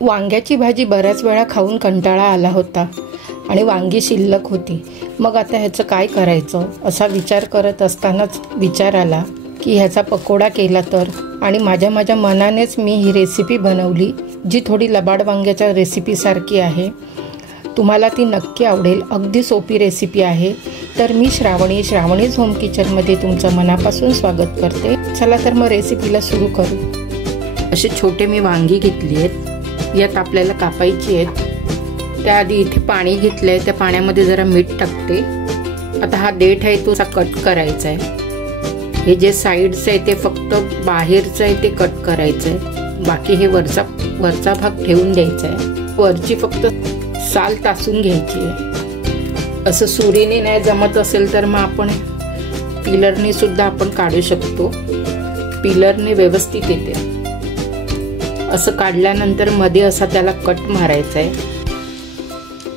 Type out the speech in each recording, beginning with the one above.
वांग्याची भाजी बऱ्याच वेळा खाऊन कंटाळा आला होता आणि वांगी शिल्लक होती. मग आता ह्याचं काय करायचं असा विचार करत असतानाच विचार आला की ह्याचा पकोडा केला तर. आणि माझ्या मनानेच मी ही रेसिपी बनवली, जी थोडी लबाड वांग्याच्या रेसिपीसारखी आहे. तुम्हाला ती नक्की आवडेल. अगदी सोपी रेसिपी आहे. तर मी श्रावणीज होम किचनमध्ये तुमचं मनापासून स्वागत करते. चला तर मग रेसिपीला सुरू करू. असे छोटे मी वांगी घेतली आहेत. यात आपल्याला कापायची आहेत. त्याआधी इथे पाणी घेतलंय, त्या पाण्यामध्ये जरा मीठ टाकते. आता हा देठ आहे तो कट करायचा आहे. हे जे साईडचं आहे ते फक्त बाहेरचं आहे ते कट करायचं आहे. बाकी हे वरचा भाग ठेवून द्यायचा आहे. वरची फक्त साल तासून घ्यायची आहे. असं सुरीने नाही जमत असेल तर मग आपण पिलरने सुद्धा आपण काढू शकतो. पिलरने व्यवस्थित येते. असं काढल्यानंतर मध्ये असा त्याला कट मारायचा आहे.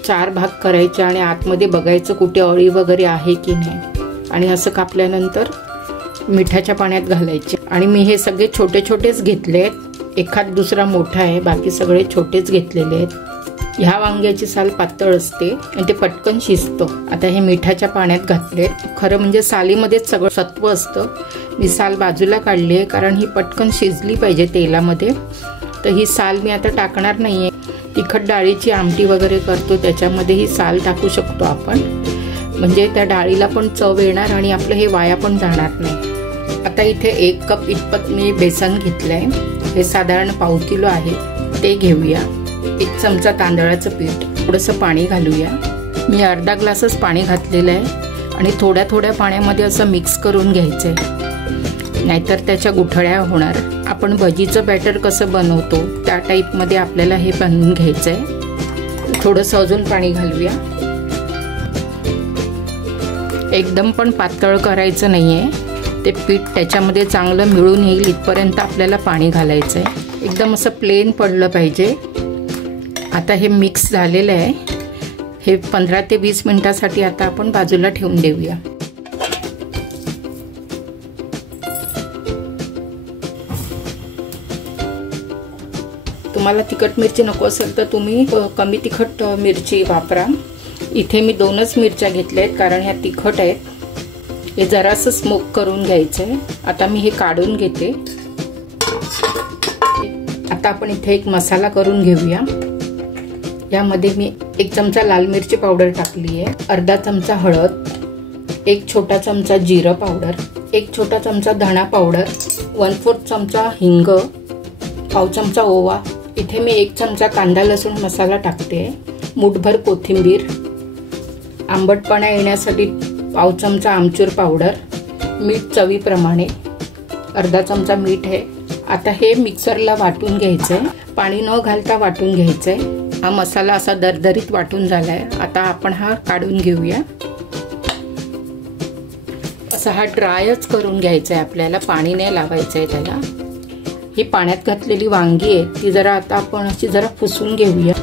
4 भाग करायचे आणि आतमध्ये बघायचं कुठे अळी वगैरे आहे की नाही. आणि असं कापल्यानंतर मिठाच्या पाण्यात घालायचे. आणि मी हे सगळे छोटे छोटेच घेतले आहेत. एखाद दुसरा मोठा आहे, बाकी सगळे छोटेच घेतलेले आहेत. ह्या वांग्याची साल पातळ असते आणि ते पटकन शिजतं. आता हे मिठाच्या पाण्यात घातले. खरं म्हणजे सालीमध्येच सगळं सत्व असतं. मी साल बाजूला काढली आहे कारण ही पटकन शिजली पाहिजे तेलामध्ये. तर ही साल मी आता टाकणार नाहीये. तिखट डाळीची आमटी वगैरे करतो त्याच्यामध्ये ही साल टाकू शकतो आपण, म्हणजे त्या डाळीला पण चव येणार आणि आपलं हे वाया पण जाणार नाही. आता इथे 1 कप इतपत मी बेसन घेतलंय. हे साधारण पाव किलो आहे. ते घेऊया. 1 चमचा तांदळाचं पीठ, थोडंसं पाणी घालूया. मी अर्धा ग्लासच पाणी घातलेलं आहे आणि थोड्या पाण्यामध्ये असं मिक्स करून घ्यायचंय, नाहीतर त्याच्या गुठळ्या होणार. आपण भजीचं बॅटर कसं बनवतो त्या टाईपमध्ये आपल्याला हे बनवून घ्यायचंय. थोडंसं अजून पाणी घालूया. एकदम पण पातळ करायचं नाहीये. ते पीठ त्याच्यामध्ये चांगलं मिळून येईल इथपर्यंत आपल्याला पाणी घालायचंय. एकदम असं प्लेन पडलं पाहिजे. आता हे मिक्स झालेलं आहे. हे 15 ते 20 मिनिटासाठी आता आपण बाजूला ठेवून देऊया. तुम्हाला तिखट मिरची नको असेल तर तुम्ही कमी तिखट मिरची वापरा. इथे मी 2च मिरच्या घेतल्या आहेत कारण ह्या तिखट आहेत. हे जरासं स्मोक करून घ्यायचं आहे. आता मी हे काढून घेते. आता आपण इथे एक मसाला करून घेऊया. यामध्ये मी 1 चमचा लाल मिरची पावडर टाकली आहे, अर्धा चमचा हळद, 1 छोटा चमचा जिरं पावडर, 1 छोटा चमचा धणा पावडर, 1/4 चमचा हिंग, पाव चमचा ओवा. इथे मी 1 चमचा कांदा लसूण मसाला टाकते. मुठभर कोथिंबीर, आंबटपणा येण्यासाठी पाव चमचा आमचूर पावडर, मीठ चवीप्रमाणे, अर्धा चमचा मीठ आहे. आता हे मिक्सरला वाटून घ्यायचंय. पाणी न घालता वाटून घ्यायचंय. हा मसाला असा दरदरीत वाटून झालाय. आता आपण हा काढून घेऊया. असा हा ड्रायच करून घ्यायचा आहे आपल्याला, पाणी नाही लावायचं आहे त्याला. ही पाण्यात घातलेली वांगी आहे ती जरा आता आपण अशी जरा पुसून घेऊया.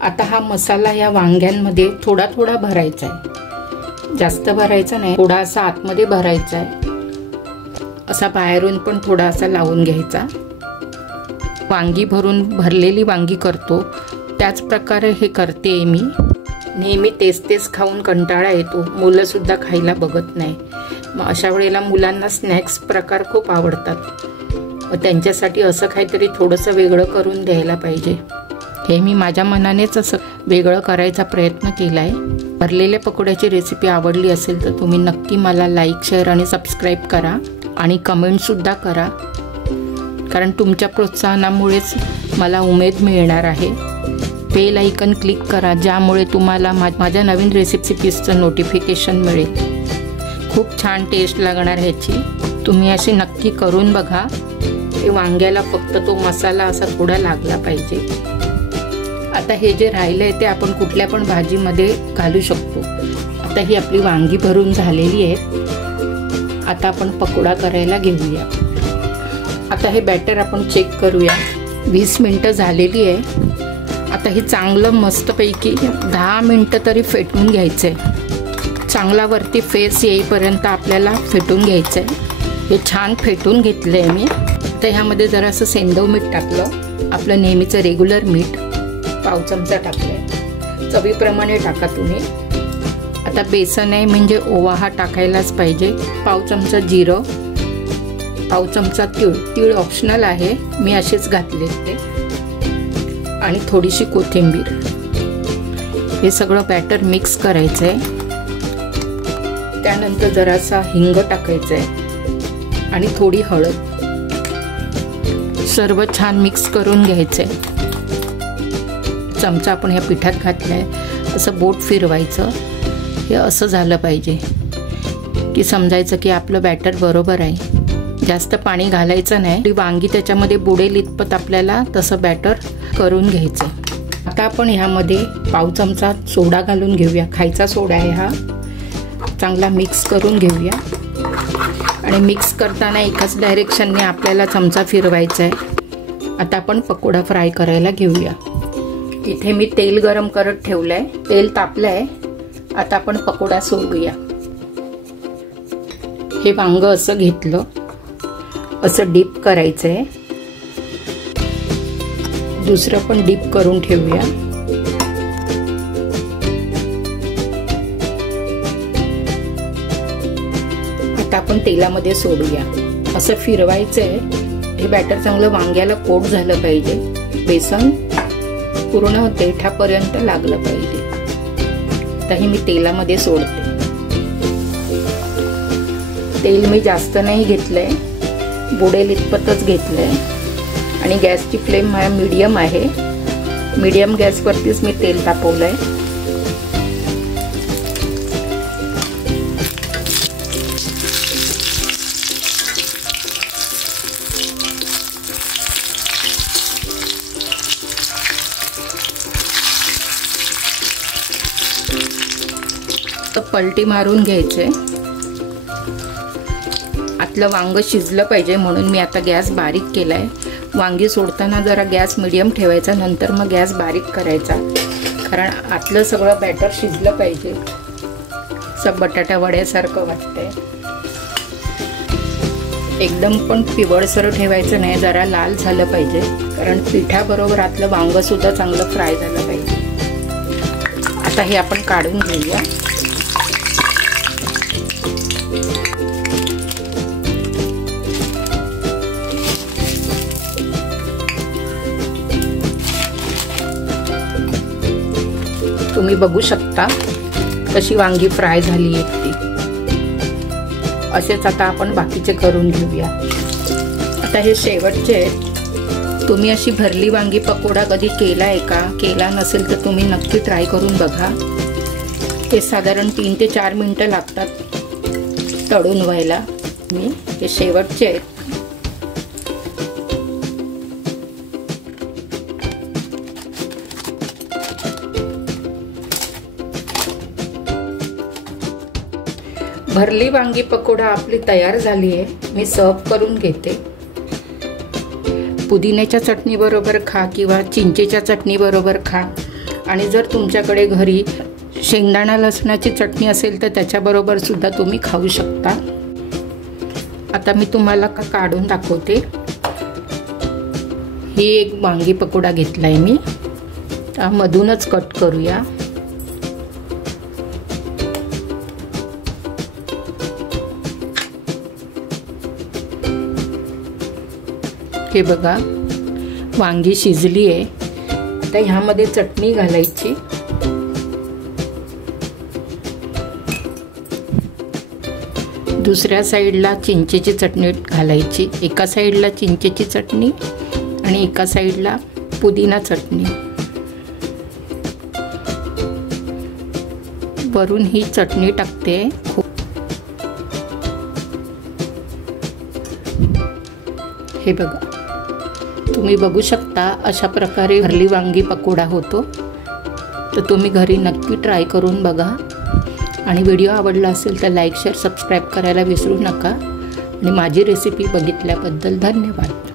आता हा मसाला या वांग्यांमध्ये थोडा भरायचा आहे. जास्त भरायचा नाही, थोडा असा आतमध्ये भरायचा आहे. असा बाहेरून पण थोडा असा लावून घ्यायचा. वांगी भरलेली वांगी करतो त्याच प्रकारे हे करते मी. नेहमी तेच खाऊन कंटाळा येतो. मुलं सुद्धा खायला बघत नाही. मग अशा वेळेला मुलांना स्नॅक्स प्रकार खूप आवडतात. त्यांच्यासाठी असं काहीतरी थोडंसं वेगळं करून द्यायला पाहिजे. हे मी माझ्या मनानेच असं वेगळं करायचा प्रयत्न केला आहे. भरलेल्या पकोड्याची रेसिपी आवडली असेल तर तुम्ही नक्की मला लाईक, शेअर आणि सबस्क्राईब करा आणि कमेंटसुद्धा करा, कारण तुमच्या प्रोत्साहनामुळेच मला उमेद मिळणार आहे. बेल आयकन क्लिक करा ज्यामुळे तुम्हाला माझ्या नवीन रेसिपीजचं नोटिफिकेशन मिळेल. खूप छान टेस्ट लागणार ह्याची. तुम्ही अशी नक्की करून बघा. हे वांग्याला फक्त तो मसाला असा थोडा लागला पाहिजे. आता हे जे राहिलं आहे ते आपण कुठल्या पण भाजीमध्ये घालू शकतो. आता ही आपली वांगी भरून झालेली आहे. आता आपण पकोडा करायला घेऊया. आता हे बॅटर आपण चेक करूया. 20 मिनिटं झालेली आहे. आता हे चांगलं मस्तपैकी 10 मिनिटं तरी फेटून घ्यायचं आहे. चांगला वरती फेस येईपर्यंत आपल्याला फेटून घ्यायचं आहे. हे छान फेटून घेतलं आहे मी. तर ह्यामध्ये जरासं सेंधव मीठ टाकलं आपलं नेहमीचं रेग्युलर मीठ पाव चमचा टाकलंय, चवीप्रमाणे टाका तुम्ही। आता बेसन आहे म्हणजे ओवा हा टाकायलाच पाहिजे। पाव चमचा जिरं, पाव चमचा तीळ ऑप्शनल आहे, मी असेच घातले ते, आणि थोडीशी कोथिंबीर। हे सगळं बॅटर मिक्स करायचं आहे। त्यानंतर जरासा हिंग टाकायचं आहे आणि थोडी हळद। सर्व छान मिक्स करून घ्यायचंय। चमचा आपण ह्या पिठात घातलाय, असं बोट फिरवायचं। हे असं झालं पाहिजे की समजायचं की आपलं बॅटर बरोबर आहे। जास्त पाणी घालायचं नाही, वांगी त्याच्यामध्ये बुडेल इतपत आपल्याला तसं बॅटर करून घ्यायचं। आता आपण ह्यामध्ये पाव चमचा सोडा घालून घेऊया, खायचा सोडा आहे हा। चांगला मिक्स करून घेऊया आणि मिक्स करताना एकाच डायरेक्शनने आपल्याला चमचा फिरवायचा आहे। आता आपण पकोडा फ्राय करायला घेऊया। इथे मी तेल गरम करत ठेवलंय, तेल तापलंय। आता आपण पकोडा सोडूया। हे वांग असं घेतलं, असं डीप करायचंय। दुसरं पण डीप करून ठेवूया। आता आपण तेलामध्ये सोडूया, असं फिरवायचंय। हे बॅटर चांगलं वांग्याला कोट झालं पाहिजे, बेसन पूर्ण देठापर्यंत लागलं पाहिजे। आता हे मी तेलामध्ये सोडते। तेल मी जास्त नाही घेतलंय, बुडेल इतपतच घेतलंय आणि गॅसची फ्लेम माझ्या मीडियम आहे। मीडियम गॅसवरतीच मी तेल तापवलंय। पलटी मारून घ्यायचे। आतलं वांग शिजलं पाहिजे म्हणून मी आता गॅस बारीक केलाय। वांगी सोडताना जरा गॅस मीडियम ठेवायचा, नंतर मग गॅस बारीक करायचा, कारण आतलं सगळं बॅटर शिजलं पाहिजे। सब बटाटा वड्यासारखं वाटतंय। एकदम पण पिवळसर ठेवायचं नाही, जरा लाल झालं पाहिजे, कारण पिठाबरोबर आतलं वांग सुद्धा चांगलं फ्राय झालं पाहिजे। आता हे आपण काढून घेऊया। तुम्ही बघू शकता कशी वांगी फ्राय झाली आहेत ती। असेच आता आपण बाकीचे करून घेऊया। आता हे शेवटचे आहेत। तुम्ही अशी भरली वांगी पकोडा कधी केला आहे का? केला नसेल तर तुम्ही नक्की ट्राय करून बघा। हे साधारण 3 ते 4 मिनिटं लागतात तळून व्हायला। मी हे शेवटचे आहेत। भरली वांगी पकोडा आपली तयार झाली आहे। मी सर्व करून घेते। पुदिन्याच्या चटणी बरोबर खा किंवा चिंचेच्या चटणी बरोबर खा, आणि जर तुमच्याकडे घरी शेंगदाणा लसणाची चटणी असेल तर त्याच्याबरोबर सुद्धा तुम्ही खाऊ शकता। आता मी तुम्हाला काढून दाखवते। ही एक वांगी पकोडा घेतलाय मी, त्यामधूनच कट करूया। हे बघा वांगी शिजली आहे। आता ह्यामध्ये चटणी घालायची। दुसऱ्या साईडला चिंचेची चटणी घालायची। एका साईडला चिंचेची चटणी आणि एका साईडला पुदिना चटणी। वरून ही चटणी टाकते। हे बघा, तुम्ही बघू शकता अशा प्रकारे भरली वांगी पकोडा होतो। तर तुम्ही घरी नक्की ट्राय करून बघा, आणि व्हिडिओ आवडला असेल तर लाईक शेअर सबस्क्राईब करायला विसरू नका। आणि माझी रेसिपी बघितल्याबद्दल धन्यवाद।